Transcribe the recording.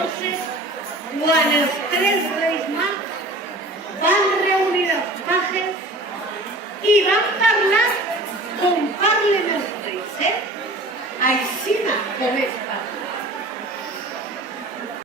Llavors, quan els tres reis mags van reunir els pages i van parlar com parlen els reis, aixina com és parlar.